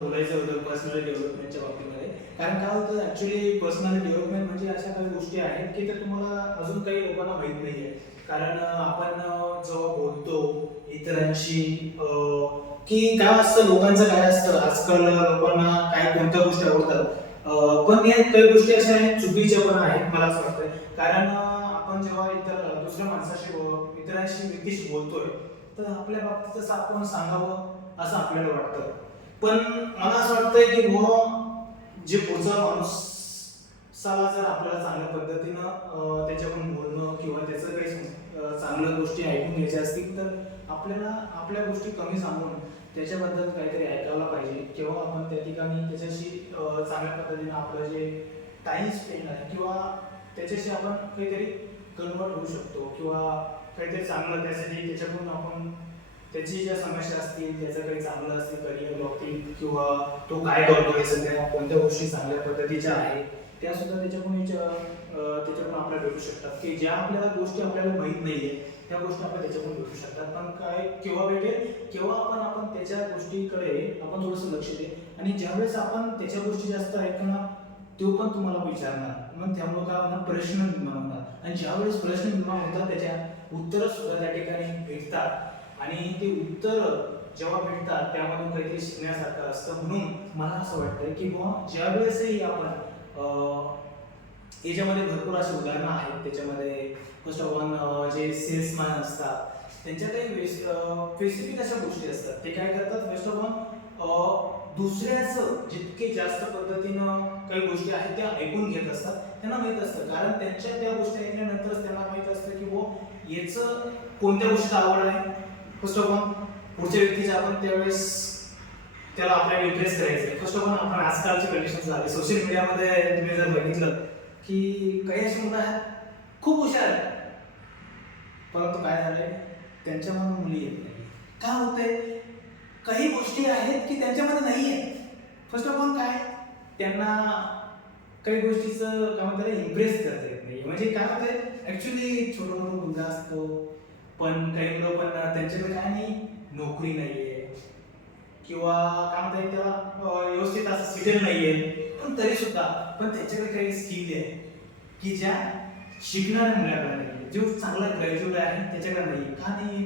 बोलायचं होतं पर्सनल डेव्हलपमेंटच्या बाबतीमध्ये. कारण काय होतं ॲक्च्युली पर्सनल डेव्हलपमेंट म्हणजे अशा काही गोष्टी आहेत की त्या तुम्हाला अजून काही लोकांना माहीत नाही आहे. कारण आपण जेव्हा बोलतो इतरांशी की काय असतं लोकांचं काय असतं आजकाल लोकांना काय कोणत्या गोष्टी आवडतात. पण या काही गोष्टी अशा आहेत चुकीच्या पण आहेत मला असं वाटतं. कारण आपण जेव्हा इतर दुसऱ्या माणसाशी इतरांशी व्यक्तीशी बोलतोय तर आपल्या बाबतीत तसं आपण सांगावं असं आपल्याला वाटतं. पण मला असं वाटतंय की जे पुढचा माणूसाला जर आपल्याला चांगल्या पद्धतीनं त्याच्याकडून बोलणं किंवा त्याचं काही चांगल्या गोष्टी ऐकून घ्यायच्या असतील तर आपल्याला आपल्या गोष्टी कमी सांगून त्याच्याबद्दल काहीतरी ऐकायला पाहिजे. किंवा आपण त्या ठिकाणी त्याच्याशी चांगल्या पद्धतीनं आपलं जे टाइम स्पेंड आहे किंवा त्याच्याशी आपण काहीतरी कन्वर्ट होऊ शकतो किंवा काहीतरी चांगलं त्यासाठी त्याच्याकडून आपण त्याची ज्या समस्या असतील त्याचं काही चांगलं असतील करिअर बाबतीत किंवा तो काय करतोय सध्या कोणत्या गोष्टी चांगल्या पद्धतीच्या आहेत त्या सुद्धा त्याच्याकडून आपल्याला भेटू शकतात की ज्या आपल्याला गोष्टी आपल्याला माहीत नाहीये त्या गोष्टी आपल्याला त्याच्याकडून भेटू शकतात. पण काय केव्हा भेटेल केव्हा आपण त्याच्या गोष्टीकडे आपण थोडंसं लक्ष दे आणि ज्यावेळेस आपण त्याच्या गोष्टी जास्त ऐकणार तो पण तुम्हाला विचारणार मग त्यामुळे काय होणार प्रश्न निर्माण होणार आणि ज्यावेळेस प्रश्न निर्माण होतात त्याच्या उत्तरं सुद्धा त्या ठिकाणी भेटतात आणि ते उत्तर जेव्हा भेटतात त्यामधून काहीतरी शिकण्यासारखं असतं. म्हणून मला असं वाटतं की बुवा ज्या वेळेसही आपण याच्यामध्ये भरपूर अशी उदाहरणं आहेत. त्याच्यामध्ये फर्स्ट ऑफ ऑल जे सेल्समॅन असतात त्यांच्या काही स्पेसिफिक अशा गोष्टी असतात. ते काय करतात फर्स्ट ऑफ ऑल दुसऱ्याचं जितके जास्त पद्धतीनं काही गोष्टी आहेत त्या ऐकून घेत असतात. त्यांना माहीत असतं कारण त्यांच्या त्या गोष्टी ऐकल्यानंतरच त्यांना माहीत असतं की बुवा याचं कोणत्या गोष्टीत आवड आहे. फर्स्ट ऑफ ऑल पुढच्या व्यक्तीच्या आपण त्यावेळेस त्याला आपल्याला इम्प्रेस करायचं. फर्स्ट ऑफ ऑल आपण आजकालची कंडिशन झाली सोशल मीडियामध्ये तुम्ही जर बघितलं की काही अशी मुलं आहेत खूप हुशार आहेत परंतु काय झालंय त्यांच्यामध्ये मुली येत नाही. काय होतंय काही गोष्टी आहेत की त्यांच्यामध्ये नाही आहेत. फर्स्ट ऑफ ऑल काय त्यांना काही गोष्टीचं काय म्हणतात इम्प्रेस करता येत नाही. म्हणजे काय होतंय ॲक्च्युली छोटं मोठं मुलगा असतो पण काही मुलं पण त्यांच्याकडे काय नाही नोकरी नाहीये किंवा काय म्हणता त्याला व्यवस्थित असं सेटल नाहीये पण तरी सुद्धा पण त्याच्याकडे काही स्किल आहे की ज्या शिकणाऱ्या मुलाकडे नाही जो चांगला ग्रॅज्युएट आहे त्याच्याकडे नाही. का नाही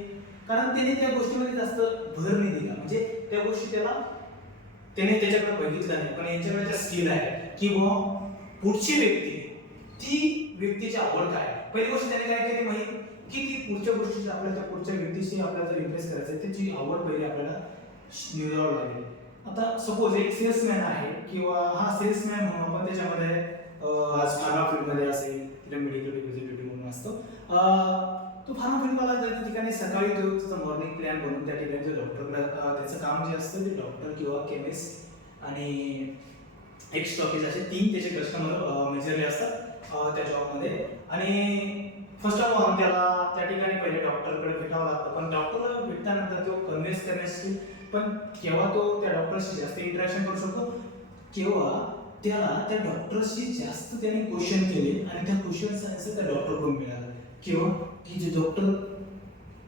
कारण त्याने त्या गोष्टीमध्ये जास्त भर नाही दिला म्हणजे त्या गोष्टी त्याने त्याच्याकडे बघितलं नाही. पण यांच्याकडे त्या स्किल आहे की बुवा पुढची व्यक्ती ती व्यक्तीची आवड काय पहिली गोष्ट त्याने काय केली माहिती की ती पुढच्या गोष्टीची आपल्याला त्या पुढच्या व्यक्तीशी आपल्याला जर इम्प्रेस करायचं आहे त्याची आवड पहिली आपल्याला निवडावं लागेल. आता सपोज एक सेल्समॅन आहे किंवा हा सेल्समॅन म्हणून आपण त्याच्यामध्ये आज फार्मा फील्डमध्ये असेल तिथे मेडिकल रिप्रेझेंटेटिव्ह म्हणून असतो. तो फार्मा फील्डवाला त्या ठिकाणी सकाळी तो त्याचा मॉर्निंग प्लॅन बनवून त्या ठिकाणी डॉक्टरला त्याचं काम जे असतं ते डॉक्टर किंवा केमिस्ट आणि एक स्टॉकीज असे तीन त्याचे कस्टमर मेजरले असतात त्या जॉबमध्ये. आणि फर्स्ट ऑफ ऑल त्याला त्या ठिकाणी पहिले डॉक्टरकडे भेटावं लागतं पण डॉक्टरला भेटल्यानंतर तो कन्व्हिन्स करण्यासाठी पण केव्हा तो त्या डॉक्टरशी जास्त इंटरॅक्शन करू शकतो किंवा त्याला त्या डॉक्टरशी जास्त त्याने क्वेश्चन केले आणि त्या क्वेश्चनचा आन्सर त्या डॉक्टरकडून मिळाला किंवा की जे डॉक्टर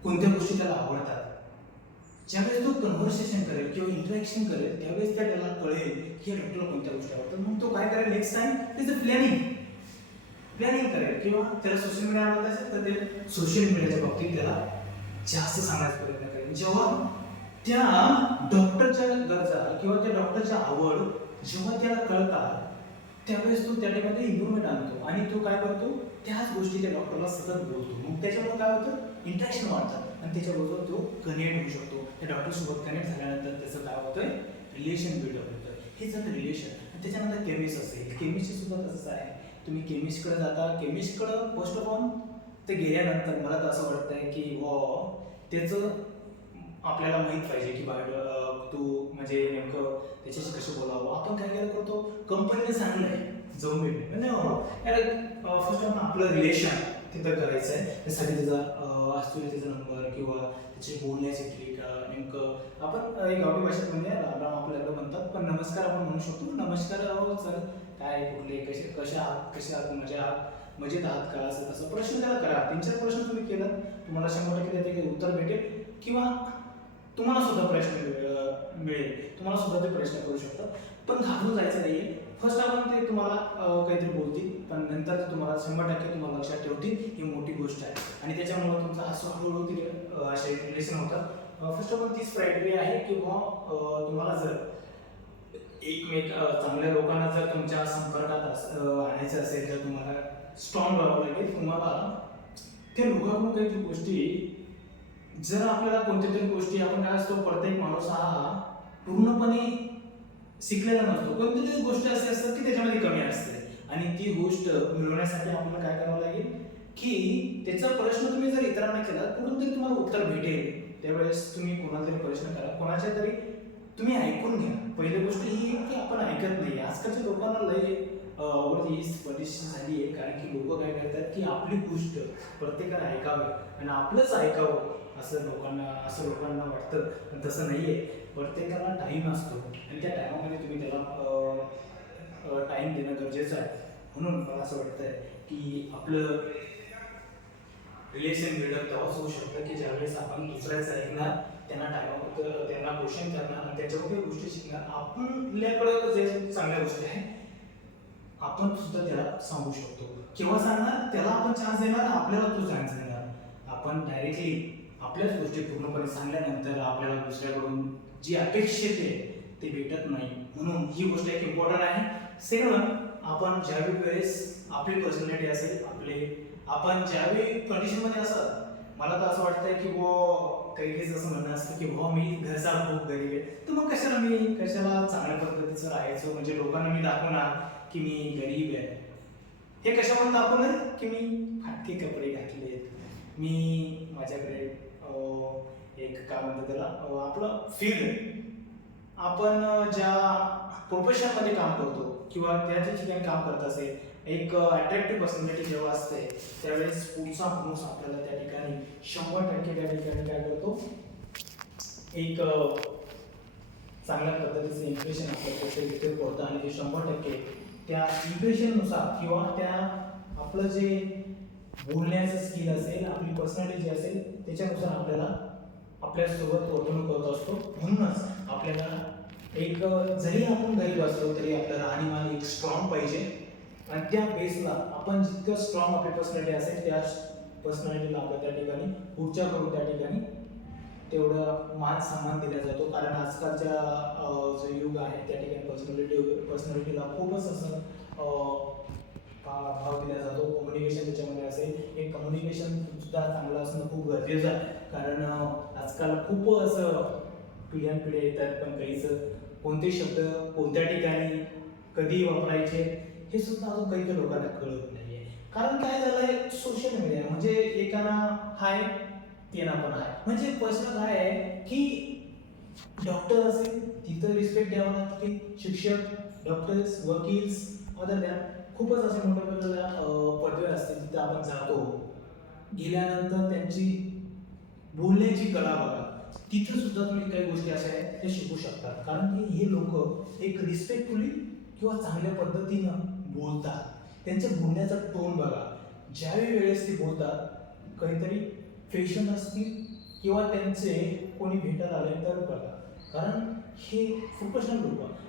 कोणत्या गोष्टी त्याला आवडतात ज्यावेळेस तो कन्व्हर्सेशन करेल किंवा इंटरॅक्शन करेल त्यावेळेस त्याला कळेल की या डॉक्टरला कोणत्या गोष्टी आवडतात. मग तो काय करेल नेक्स्ट टाइम त्याचं प्लॅनिंग करेल किंवा त्याला सोशल मीडिया आवडत असेल तर ते सोशल मीडियाच्या बाबतीत त्याला जास्त सांगण्याचा प्रयत्न करेल. जेव्हा त्या डॉक्टरच्या गरजा किंवा त्या डॉक्टरच्या आवड जेव्हा त्याला कळतात त्यावेळेस तो त्या ठिकाणी इम्प्रुव्हमेंट आणतो आणि तो काय करतो त्याच गोष्टी त्या डॉक्टरला सतत बोलतो. मग त्याच्यामुळे काय होतं इंटरॅक्शन वाढतं आणि त्याच्याबरोबर तो कनेक्ट होऊ शकतो. त्या डॉक्टरसोबत कनेक्ट झाल्यानंतर त्याचं काय होतंय रिलेशन बिल्डअप होतं. हे झालं रिलेशन. आणि त्याच्यानंतर केमिस्ट असेल केमिस्ट्री सुद्धा तसंच आहे. तुम्ही केमिस्टकडे जाता केमिस्टकडं फर्स्ट ऑफ ऑल ते गेल्यानंतर मला तर असं वाटतंय की त्याचं आपल्याला माहीत पाहिजे की तू म्हणजे नेमकं त्याच्याशी कसं बोलावं. आपण काय काय करतो कंपनीने सांगलं आहे जाऊन भेट म्हणजे फर्स्ट ऑफ आपलं रिलेशन तिथं करायचं आहे. त्यासाठी त्याचा असतो त्याचा नंबर किंवा त्याची बोलण्याची ट्रिक नेमकं आपण एक गावठी भाषेत म्हणजे राम आपल्याला म्हणतात पण नमस्कार आपण म्हणू शकतो. नमस्कार सर काय कुठले कसे आहात मजेत आहात का असं तसं प्रश्न त्याला करा. 3-4 प्रश्न तुम्ही केलं तुम्हाला 100% त्याचे उत्तर भेटेल किंवा तुम्हाला सुद्धा प्रश्न मिळेल, तुम्हाला सुद्धा ते प्रश्न करू शकतात. पण घाबरून जायचं नाहीये. फर्स्ट आपण ते तुम्हाला काहीतरी बोलतील, पण नंतर ते तुम्हाला 100% तुम्हाला लक्षात ठेवतील ही मोठी गोष्ट आहे, आणि त्याच्यामुळे तुमचा हळूहळू ते असे रिलेशन होतात. फर्स्ट ऑफ ऑल तीच क्रायटेरिया आहे की तुम्हाला जर एकमेक चांगल्या लोकांना जर तुमच्या संपर्कात आणायचं असेल, तर तुम्हाला स्ट्रॉंग राहावं लागेल. तुम्हाला ते लोकांकडून काहीतरी गोष्टी, जर आपल्याला कोणत्या तरी गोष्टी, आपण काय असतो, प्रत्येक माणूस हा पूर्णपणे शिकलेला नसतो. कोणती तरी गोष्ट अशी असतात की त्याच्यामध्ये कमी असते, आणि ती गोष्ट मिळवण्यासाठी आपल्याला काय करावं लागेल की त्याचा प्रश्न तुम्ही जर इतरांना केला, कुठून तरी तुम्हाला उत्तर भेटेल. त्यावेळेस तुम्ही कोणाला तरी प्रश्न करा, कोणाच्या तरी तुम्ही ऐकून घ्या. पहिली गोष्ट ही की आपण ऐकत नाही. आजकालच्या लोकांना लय आवडती ही परिस्थिती झाली आहे, कारण की लोक काय करतात की आपली गोष्ट प्रत्येकाने ऐकावी आणि आपलंच ऐकावं असं लोकांना वाटतं. पण तसं नाही आहे. प्रत्येकाला टाईम असतो, आणि त्या टायमामध्ये तुम्ही त्याला टाईम देणं गरजेचं आहे. म्हणून मला असं वाटतंय की आपलं रिलेशन बिल्डअप तेव्हाच होऊ शकतं की ज्यावेळेस आपण दुसऱ्याचं ऐकणार, त्यांना क्वेश्चन करणार आणि त्याच्यावर गोष्टी शिकणार. आपल्याकडं जे चांगल्या गोष्टी आहेत आपण सुद्धा त्याला सांगू शकतो, किंवा सांगणार त्याला आपण चान्स देणार, आपल्याला तो चान्स देणार. आपण डायरेक्टली आपल्याच गोष्टी पूर्णपणे सांगल्यानंतर आपल्याला दुसऱ्याकडून जी अपेक्षित आहे ते भेटत नाही. म्हणून ही गोष्ट एक इम्पॉर्टंट आहे. सेकंड, आपण ज्यावेळी वेळेस आपली पर्सनॅलिटी असेल, आपण ज्यावेळी कंडिशनमध्ये असतात, मला तर असं वाटतंय की काही असं म्हणणं असतं की मी घरचा खूप गरीब आहे, तर मग कशाला चांगल्या पद्धतीचं राहायचं, म्हणजे लोकांना मी दाखवणार की मी गरीब आहे. हे कशावर दाखवणार की मी फाटके कपडे घातलेत, मी माझ्याकडे एक काय म्हणतात त्याला, आपलं फील्ड आहे. आपण ज्या प्रोफेशनमध्ये काम करतो किंवा त्या ठिकाणी काम करत असेल, एक अट्रॅक्टिव्ह पर्सनॅलिटी जेव्हा असते, त्यावेळेस पुढचा माणूस आपल्याला त्या ठिकाणी 100% त्या ठिकाणी काय करतो, एक चांगल्या पद्धतीचं इम्प्रेशन आपल्याकडे पडतं, आणि ते 100% त्या इम्प्रेशननुसार किंवा त्या आपलं जे बोलण्याचं स्किल असेल, आपली पर्सनॅलिटी जी असेल, त्याच्यानुसार आपल्याला आपल्यासोबत वर्तणूक करत असतो. म्हणूनच आपल्याला एक जरी आपण गरीब असलो तरी आपल्याला राहणीमान एक स्ट्रॉंग पाहिजे, आणि त्या बेसला आपण जितकं स्ट्रॉंग आपली पर्सनॅलिटी असेल, त्या पर्सनॅलिटीला आपल्या त्या ठिकाणी पुढच्याकडून त्या ठिकाणी तेवढं मान सन्मान दिला जातो. कारण आजकालच्या जो युग आहे त्या ठिकाणी पर्सनॅलिटीला खूपच असं भाव दिला जातो. कम्युनिकेशन त्याच्यामध्ये असेल, एक कम्युनिकेशन सुद्धा चांगलं असणं खूप गरजेचं आहे. कारण आजकाल खूप असं पिढ्यानपिढ्या येतात, पण काहीच कोणते शब्द कोणत्या ठिकाणी कधी वापरायचे हे सुद्धा अजून काही लोकांना कळत नाहीये. कारण काय झालंय, सोशल मीडिया म्हणजे एकाना हाय तेना पण हाय. म्हणजे प्रश्न काय आहे की डॉक्टर असेल तिथं रिस्पेक्ट द्यावा लागते, शिक्षक, डॉक्टर्स, वकील्स, अदर दॅन खूपच असे मोठ्या पदवी असते, तिथं आपण जातो. गेल्यानंतर त्यांची बोलण्याची कला बघा, तिथं सुद्धा तुम्ही काही गोष्टी अशा आहेत त्या शिकू शकतात. कारण की हे लोक एक रिस्पेक्टफुली किंवा चांगल्या पद्धतीनं बोलतात. त्यांच्या बोलण्याचा टोन बघा, ज्यावेळी वेळेस ते बोलतात, काहीतरी फॅशन असतील किंवा त्यांचे कोणी भेटायला आले तर बघा. कारण हे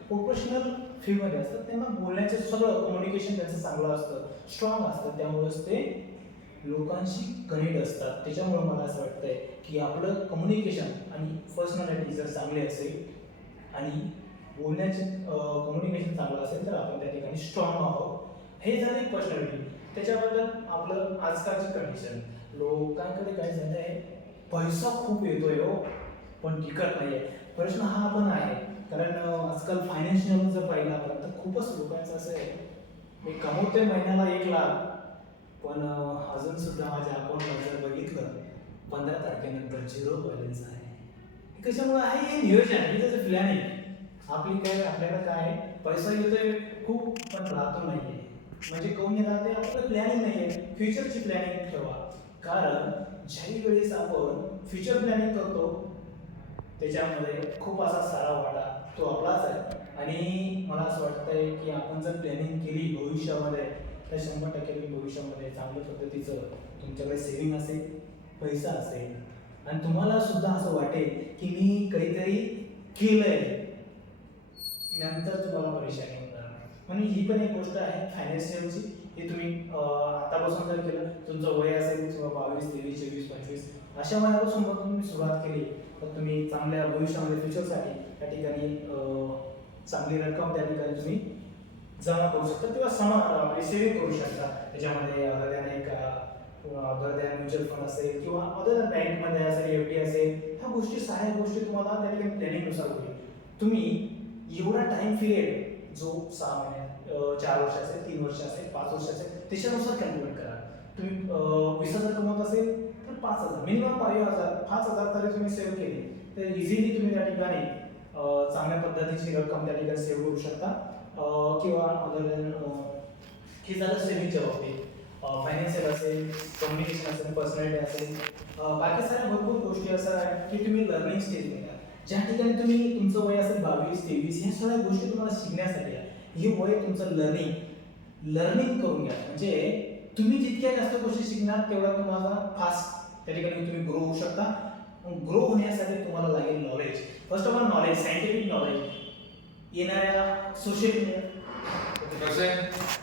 प्रोफेशनल फील्डमध्ये असतात, त्यांना बोलण्याचं सगळं कम्युनिकेशन त्यांचं चांगलं असतं, स्ट्रॉंग असतं, त्यामुळेच ते लोकांशी कनेक्ट असतात. त्याच्यामुळे मला असं वाटतंय की आपलं कम्युनिकेशन आणि पर्सनॅलिटी जर चांगली असेल आणि बोलण्याचे कम्युनिकेशन चांगलं असेल, तर आपण त्या ठिकाणी स्ट्रॉंग आहोत. हे झाले पर्सनॅलिटी. त्याच्याबद्दल आपलं आजकालची कंडिशन, लोकांकडे काय झालं आहे, पैसा खूप येतोय हो, पण टिकत नाही आहे. प्रश्न हा पण आहे, कारण आजकाल फायनान्शियल जर पाहिलं आपण, तर खूपच लोकांचं असं आहे, मी कमवतोय महिन्याला 1 लाख, पण अजून सुद्धा माझ्या अकाउंटमध्ये जर बघितलं 15 तारखेनंतर 0 बॅलन्स आहे. कशामुळे आहे, हे नियोजन आहे, त्याचं प्लॅनिंग. आपल्याकडे काय पैसा येतोय खूप, पण राहतो नाहीये. म्हणजे कोण राहते, आपलं प्लॅनिंग नाहीये. फ्युचरची प्लॅनिंग ठेवा, कारण ज्याही वेळेस आपण फ्युचर प्लॅनिंग करतो त्याच्यामध्ये खूप असा सारा वाटा तो आपलाच आहे. आणि मला असं वाटतंय की आपण जर प्लॅनिंग केली भविष्यामध्ये, तर 100% भविष्यामध्ये चांगल्या पद्धतीचं तुमच्याकडे सेव्हिंग असेल, पैसा असेल, आणि तुम्हाला सुद्धा असं वाटेल की मी काहीतरी केलंय, नंतर तुम्हाला परेशानी होणार नाही. म्हणून ही पण एक गोष्ट आहे फायनान्शियलची. हे तुम्ही आतापासून जर केलं, तुमचं वय असेल किंवा 22, 23, 24, 25 अशा वयापासून जर तुम्ही सुरुवात केली तर तुम्ही चांगल्या भविष्यामध्ये फ्युचरसाठी त्या ठिकाणी चांगली रक्कम त्या ठिकाणी तुम्ही जमा करू शकता किंवा आपली सेव्हिंग करू शकता. त्याच्यामध्ये अदर म्युच्युअल फंड असेल किंवा अदर बँकमध्ये असेल, FD असेल, ह्या गोष्टी सहाय्य गोष्टी तुम्हाला त्या ठिकाणी प्लॅनिंगनुसार होईल. तुम्ही एवढा टाइम पिरियड जो 6 महिने 4 वर्ष असेल, 3 वर्ष असेल, 5 वर्ष असेल, त्याच्यानुसार कॅल्क्युलेट करा. तुम्ही 20,000 कमवत असेल तर 5,000 मिनिमम 5,000 तरी तुम्ही सेव्ह केले तर इझिली तुम्ही त्या ठिकाणी चांगल्या पद्धतीची रक्कम त्या ठिकाणी सेव्ह करू शकता. किंवा अदर हे झालं सेव्हिंगच्या बाबतीत. फायनान्शियल असेल, कम्युनिकेशन असेल, पर्सनॅलिटी असेल, बाकी साऱ्या भरपूर गोष्टी असं आहेत की तुम्ही लर्निंग स्टेजमध्ये आहे. ज्या ठिकाणी तुम्ही तुमचं वय असेल 22, 23 ह्या सगळ्या गोष्टी तुम्हाला शिकण्यासाठी आहे. हे वय तुमचं लर्निंग करून घ्या. म्हणजे तुम्ही जितक्या जास्त गोष्टी शिकणार तेवढा तुम्हाला फास्ट त्या ठिकाणी तुम्ही ग्रो होऊ शकता. ग्रो होण्यासाठी तुम्हाला लागेल knowledge. First of all knowledge, scientific knowledge, येणाऱ्या सोशल मीडिया कसं आहे